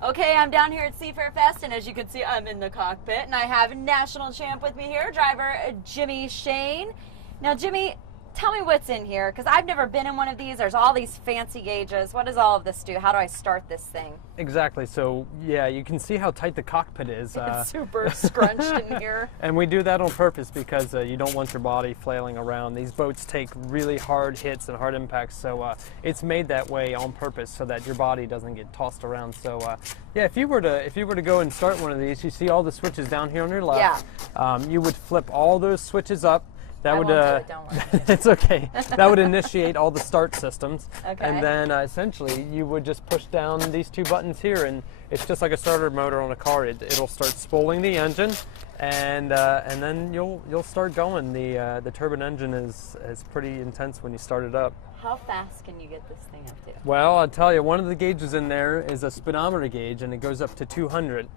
Okay, I'm down here at SEAFAIR Fest, and as you can see, I'm in the cockpit, and I have national champ with me here, driver Jimmy Shane. Now, Jimmy, tell me what's in here, because I've never been in one of these. There's all these fancy gauges. What does all of this do? How do I start this thing? Exactly. So, yeah, you can see how tight the cockpit is. It's super scrunched in here. And we do that on purpose because you don't want your body flailing around. These boats take really hard hits and hard impacts, so it's made that way on purpose so that your body doesn't get tossed around. So, yeah, if you were to go and start one of these, you see all the switches down here on your left. Yeah. You would flip all those switches up. That would, don't worry. It's okay. That would initiate all the start systems. Okay. And then essentially you would just push down these two buttons here, and it's just like a starter motor on a car. It'll start spooling the engine, and then you'll start going. The turbine engine is pretty intense when you start it up. How fast can you get this thing up to? Well, I'll tell you, one of the gauges in there is a speedometer gauge, and it goes up to 200.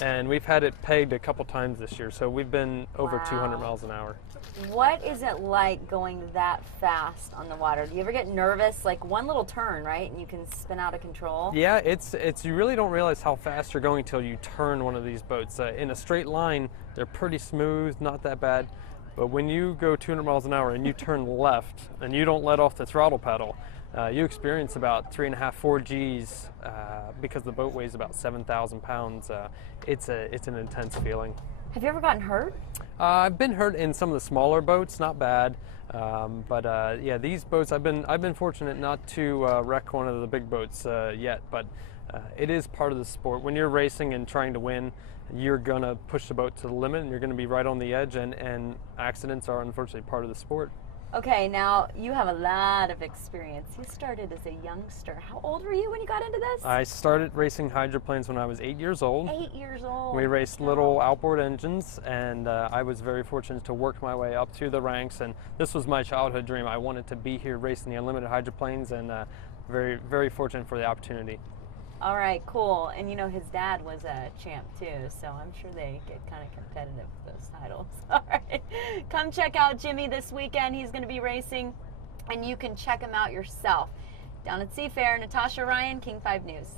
And we've had it pegged a couple times this year, so we've been over 200 miles an hour. What is it like going that fast on the water? Do you ever get nervous? Like one little turn, right, and you can spin out of control? Yeah, it's you really don't realize how fast you're going till you turn one of these boats. In a straight line, they're pretty smooth, not that bad. But when you go 200 miles an hour and you turn left and you don't let off the throttle pedal, you experience about 3.5, 4 Gs because the boat weighs about 7,000 pounds. It's an intense feeling. Have you ever gotten hurt? I've been hurt in some of the smaller boats, not bad. But yeah, these boats, I've been fortunate not to wreck one of the big boats yet. But it is part of the sport. When you're racing and trying to win, you're going to push the boat to the limit, and you're going to be right on the edge, and accidents are unfortunately part of the sport. Okay, now you have a lot of experience. You started as a youngster. How old were you when you got into this? I started racing hydroplanes when I was 8 years old. 8 years old. We raced little outboard engines, and I was very fortunate to work my way up through the ranks, and this was my childhood dream. I wanted to be here racing the unlimited hydroplanes, and very, very fortunate for the opportunity. All right, cool. And you know, his dad was a champ too, so I'm sure they get kind of competitive with those titles. All right, come check out Jimmy this weekend. He's going to be racing, and you can check him out yourself. Down at SEAFAIR, Natasha Ryan, King 5 News.